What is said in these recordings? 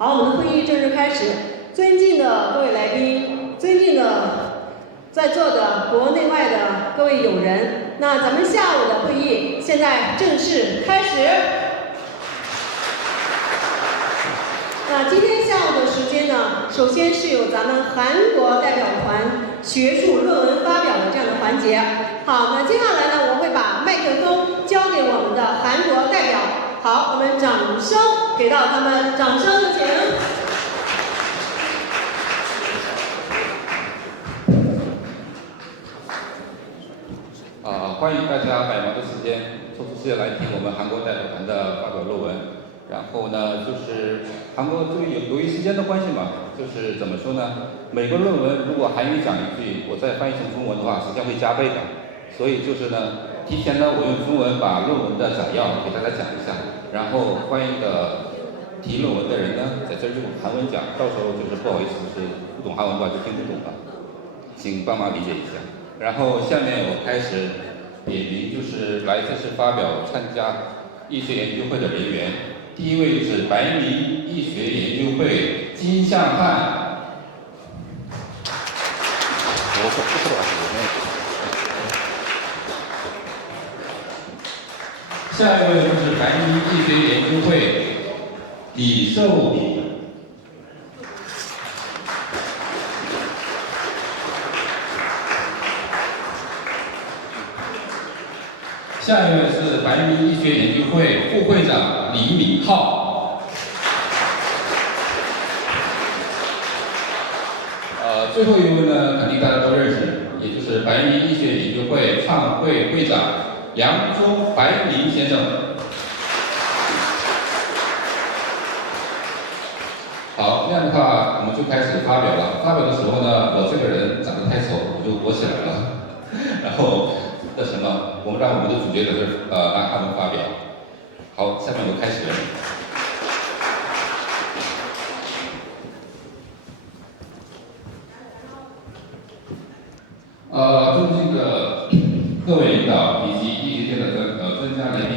好，我们的会议正式开始。尊敬的各位来宾，尊敬的在座的国内外的各位友人，那咱们下午的会议现在正式开始。那今天下午的时间呢，首先是有咱们韩国代表团学术论文发表的这样的环节。好，那接下来呢，我会把麦克风交给我们的韩国代表。好，我们掌声给到他们，掌声有请。欢迎大家百忙的时间抽出时间来听我们韩国代表团的发表论文。然后呢，就是韩国由于时间的关系嘛，就是怎么说呢？每个论文如果韩语讲一句，我再翻译成中文的话，时间会加倍的。所以就是呢，提前呢，我用中文把论文的摘要给大家讲一下，然后欢迎的提论文的人呢，在这儿用韩文讲，到时候就是不好意思，就是不懂韩文的话就听不懂了，请帮忙理解一下。然后下面我开始点名，就是来这次发表参加医学研究会的人员。第一位就是白明医学研究会金相汉。下一位就是白明医学研究会李寿礼。下一位是白明医学研究会副会长李敏浩。最后一位呢，肯定大家都认识，也就是白明医学研究会创会会长梁忠白明先生。好，这样的话我们就开始发表了。发表的时候呢，我这个人长得太丑，我就躲起来了。然后什么？我们让我们的主角在这让他们发表。好，下面我开始。尊敬的各位领导以及医学界的专家来宾，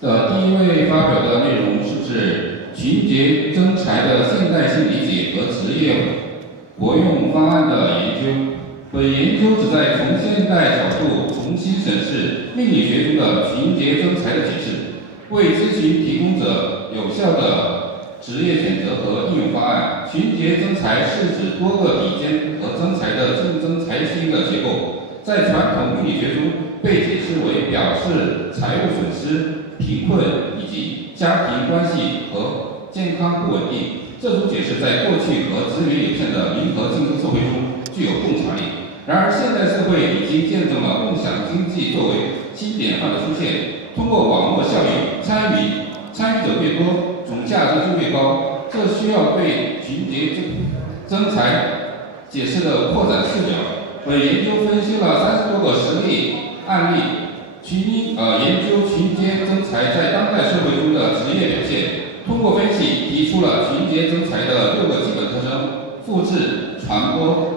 第一位发表的内容是指群节增材的现代性理解和职业活用方案的研究。本研究旨在从现代角度重新审视命理学中的群节增材的解释，为咨询提供者有效的职业选择和应用方案。群节增材是指多个比肩和增材的竞争财星的结构，在传统命理学中被解释为表示财务损失、贫困以及家庭关系和健康不稳定。这种解释在过去和资源有限的零和竞争社会中具有洞察力。然而，现代社会已经见证了共享经济作为新典范的出现。通过网络效应，参与者越多，总价值就越高。这需要对群节增材解释的扩展视角。本研究分析了30多个实例案例，研究群节增材在当代社会中的职业表现。通过分析，提出了群节增材的6个基本特征：复制、传播、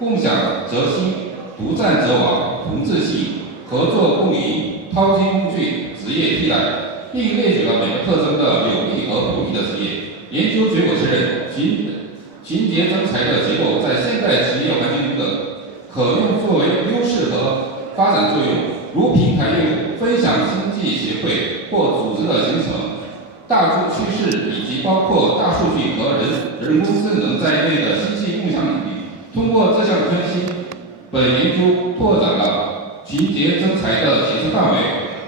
共享则兴、独占则亡、同质性、合作共赢、掏金工具、职业替代，并列举了每个特征的有利和不利的职业。研究结果承认，群节增材的结构在现代职业环境中的可用作为优势和发展作用，如平台业务、分享经济协会或组织的形成、大趋势以及包括大数据和人工智能在内的信息共享领域。通过这项分析，本研究拓展了群节增材的解释范围，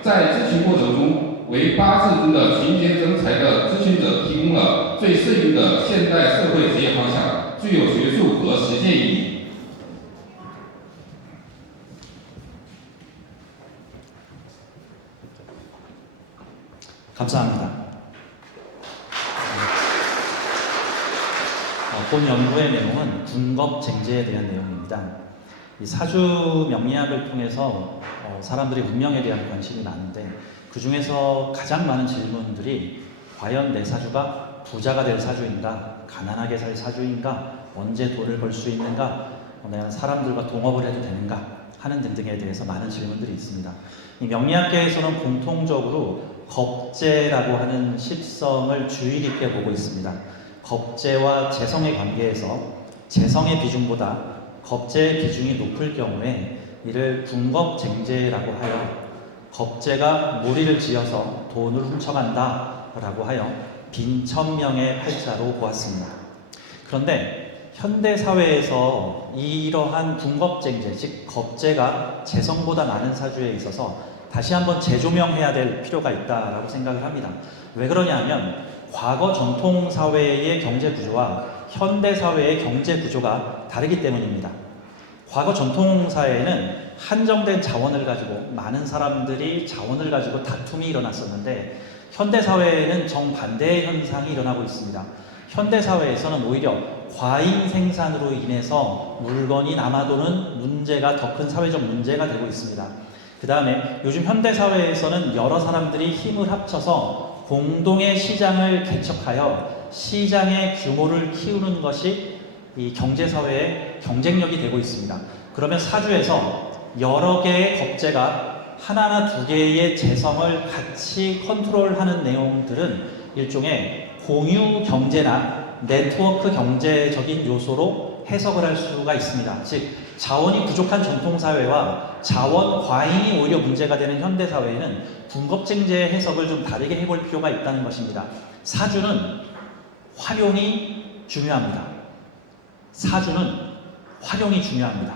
在咨询过程中，为8字中的群节增材的咨询者提供了最适应的现代社会职业方向，具有学术和实践意义。감사합니다. 본 연구의 내용은 군겁쟁제에 대한 내용입니다. 이 사주 명리학을 통해서 사람들이 운명에 대한 관심이 많은데 그 중에서 가장 많은 질문들이 과연 내 사주가 부자가 될 사주인가, 가난하게 살 사주인가, 언제 돈을 벌 수 있는가, 내가 사람들과 동업을 해도 되는가 하는 등등에 대해서 많은 질문들이 있습니다. 이 명리학계에서는 공통적으로 겁재라고 하는 십성을 주의 깊게 보고 있습니다. 겁재와 재성의 관계에서 재성의 비중보다 겁재의 비중이 높을 경우에 이를 군겁쟁재라고 하여 겁재가 무리를 지어서 돈을 훔쳐간다 라고 하여 빈천명의 팔자로 보았습니다. 그런데 현대사회에서 이러한 군겁쟁재, 즉 겁재가 재성보다 많은 사주에 있어서 다시 한번 재조명해야 될 필요가 있다라고 생각을 합니다. 왜 그러냐면 과거 전통사회의 경제구조와 현대사회의 경제구조가 다르기 때문입니다. 과거 전통사회에는 한정된 자원을 가지고 많은 사람들이 자원을 가지고 다툼이 일어났었는데 현대사회에는 정반대의 현상이 일어나고 있습니다. 현대사회에서는 오히려 과잉 생산으로 인해서 물건이 남아도는 문제가 더 큰 사회적 문제가 되고 있습니다. 그 다음에 요즘 현대사회에서는 여러 사람들이 힘을 합쳐서 공동의 시장을 개척하여 시장의 규모를 키우는 것이 이 경제사회의 경쟁력이 되고 있습니다. 그러면 사주에서 여러 개의 겁재가 하나나 두 개의 재성을 같이 컨트롤하는 내용들은 일종의 공유 경제나 네트워크 경제적인 요소로 해석을 할 수가 있습니다. 즉 자원이 부족한 전통사회와 자원 과잉이 오히려 문제가 되는 현대사회에는 군겁쟁제의 해석을 좀 다르게 해볼 필요가 있다는 것입니다. 사주는 활용이 중요합니다. 사주는 활용이 중요합니다.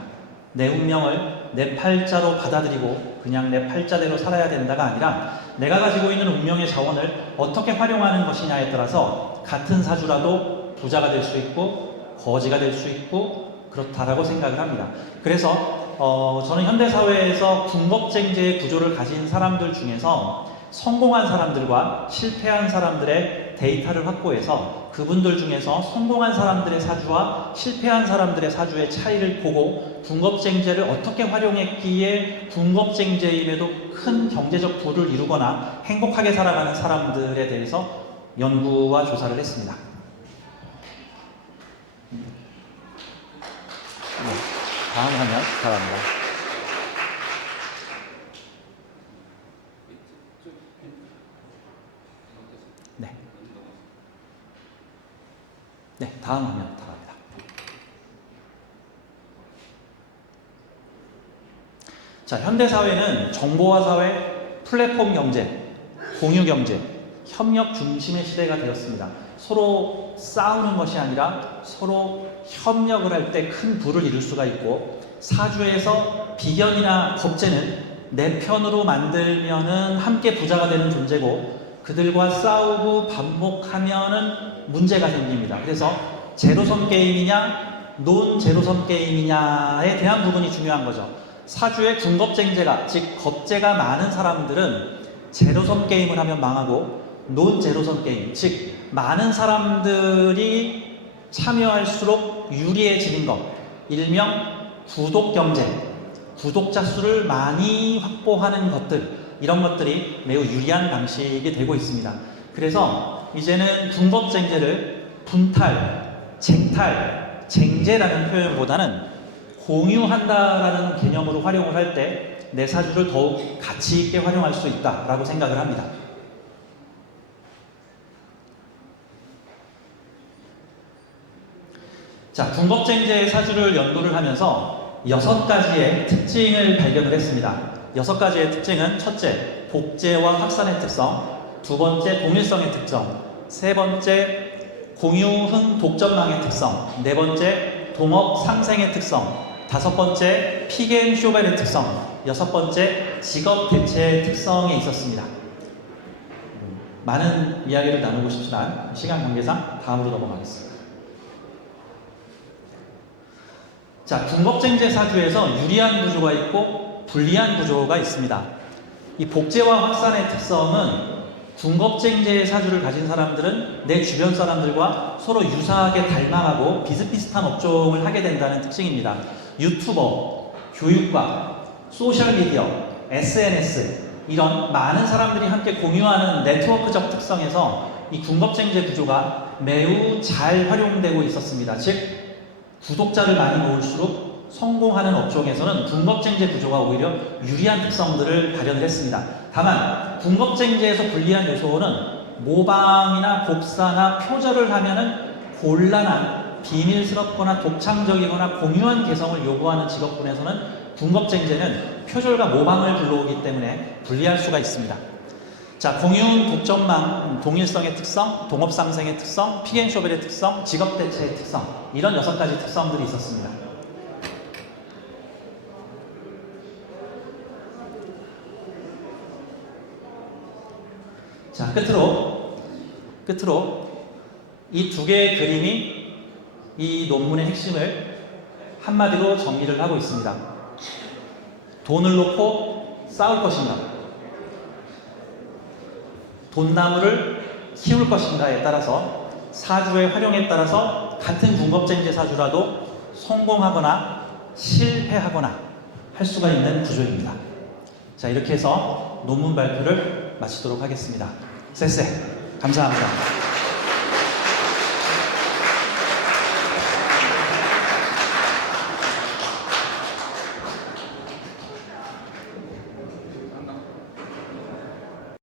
내 운명을 내 팔자로 받아들이고 그냥 내 팔자대로 살아야 된다가 아니라 내가 가지고 있는 운명의 자원을 어떻게 활용하는 것이냐에 따라서 같은 사주라도 부자가 될 수 있고 거지가 될 수 있고 그렇다라고 생각을 합니다. 그래서 저는 현대사회에서 군겁쟁제의 구조를 가진 사람들 중에서 성공한 사람들과 실패한 사람들의 데이터를 확보해서 그분들 중에서 성공한 사람들의 사주와 실패한 사람들의 사주의 차이를 보고 군겁쟁제를 어떻게 활용했기에 군겁쟁제임에도 큰 경제적 부를 이루거나 행복하게 살아가는 사람들에 대해서 연구와 조사를 했습니다. 다음 화면 바랍니다. 네, 다음 화면 바랍니다. 자, 현대사회는 정보화 사회, 플랫폼 경제, 공유 경제, 협력 중심의 시대가 되었습니다. 서로 싸우는 것이 아니라 서로 협력을 할 때 큰 부를 이룰 수가 있고 사주에서 비견이나 겁재는 내 편으로 만들면은 함께 부자가 되는 존재고 그들과 싸우고 반복하면은 문제가 생깁니다. 그래서 제로섬 게임이냐 논 제로섬 게임이냐에 대한 부분이 중요한 거죠. 사주의 군겁쟁제가 즉 겁재가 많은 사람들은 제로섬 게임을 하면 망하고 논 제로섬 게임 즉 많은 사람들이 참여할수록 유리해지는 것 일명 구독 경제 구독자 수를 많이 확보하는 것들 이런 것들이 매우 유리한 방식이 되고 있습니다. 그래서 이제는 군겁쟁제를 분탈, 쟁탈, 쟁제라는 표현보다는 공유한다라는 개념으로 활용을 할 때 내 사주를 더욱 가치 있게 활용할 수 있다라고 생각을 합니다. 자, 군겁쟁제의 사주를 연구를 하면서 6가지의 특징을 발견을 했습니다. 6가지의 특징은 첫째, 복제와 확산의 특성, 두 번째, 동일성의 특성, 세 번째, 공유흥 독점망의 특성, 네 번째, 동업 상생의 특성, 다섯 번째, 픽앤쇼벨의 특성, 여섯 번째, 직업 대체의 특성이 있었습니다. 많은 이야기를 나누고 싶지만 시간 관계상 다음으로 넘어가겠습니다. 자, 군겁쟁제 사주에서 유리한 구조가 있고 불리한 구조가 있습니다. 이 복제와 확산의 특성은 군겁쟁제의 사주를 가진 사람들은 내 주변 사람들과 서로 유사하게 닮아가고 비슷비슷한 업종을 하게 된다는 특징입니다. 유튜버, 교육과, 소셜미디어, SNS 이런 많은 사람들이 함께 공유하는 네트워크적 특성에서 이 군겁쟁제 구조가 매우 잘 활용되고 있었습니다. 즉 구독자를 많이 모을수록 성공하는 업종에서는 군겁쟁제 구조가 오히려 유리한 특성들을 발현을 했습니다. 다만 군겁쟁제에서 불리한 요소는 모방이나 복사나 표절을 하면은 곤란한 비밀스럽거나 독창적이거나 공유한 개성을 요구하는 직업군에서는 군겁쟁제는 표절과 모방을 불러오기 때문에 불리할 수가 있습니다. 자, 공유운 독점망, 동일성의 특성, 동업상생의 특성, 픽앤쇼벨의 특성, 직업대체의 특성, 이런 6가지 특성들이 있었습니다. 자, 끝으로 이 2개의 그림이 이 논문의 핵심을 한마디로 정리를 하고 있습니다. 돈을 놓고 싸울 것인가, 돈나무를 키울 것인가에 따라서 사주의 활용에 따라서 같은 군겁쟁제 사주라도 성공하거나 실패하거나 할 수가 있는 구조입니다. 자, 이렇게 해서 논문 발표를 마치도록 하겠습니다. 쎄쎄, 감사합니다.